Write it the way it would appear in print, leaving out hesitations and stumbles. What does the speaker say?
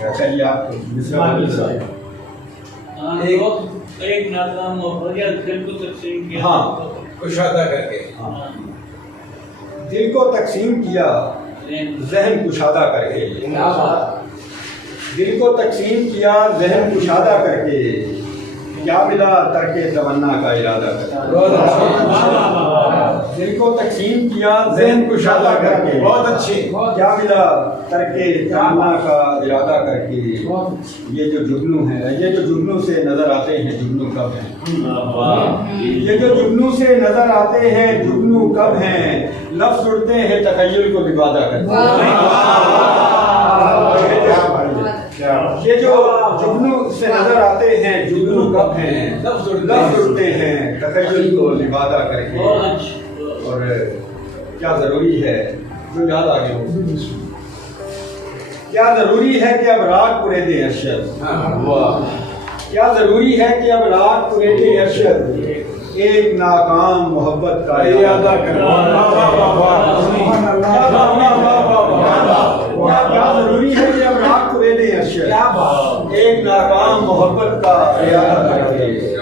چلیے آپ ایک ناکام دل کو تقسیم کیا، ہاں کشادہ کر کے، دل کو تقسیم کیا ذہن کشادہ کر کے، دل کو تقسیم کیا ذہن کشادہ کر کے، کیا ملا ترک تمنا کا ارادہ کر کے، دل کو تقسیم کیا ذہن کشادہ کر کے، بہت اچھی، کیا ملا ترک تمنا کا ارادہ کر کے، یہ جو جگنو ہے، یہ جو جگنو سے نظر آتے ہیں جگنو کب ہیں، یہ جو جگنو سے نظر آتے ہیں جگنو کب ہیں، لفظ اڑتے ہیں تخیل کو لبادہ کر کے، یہ جو جگنو سے نظر آتے ہیں جگنو کب ہیں، لفظ اڑتے ہیں تخیل کو لبادہ کر کے، اور کیا ضروری ہے جو یاد آگے ہو، کیا ضروری ہے کہ اب رات پورے دے ارشد، کیا ضروری ہے کہ اب رات پورے دے ارشد، ایک ناکام محبت کا ارادہ کرو، کیا ضروری ہے کہ اب رات پورے دے ارشد، ایک ناکام محبت کا ارادہ کر کے،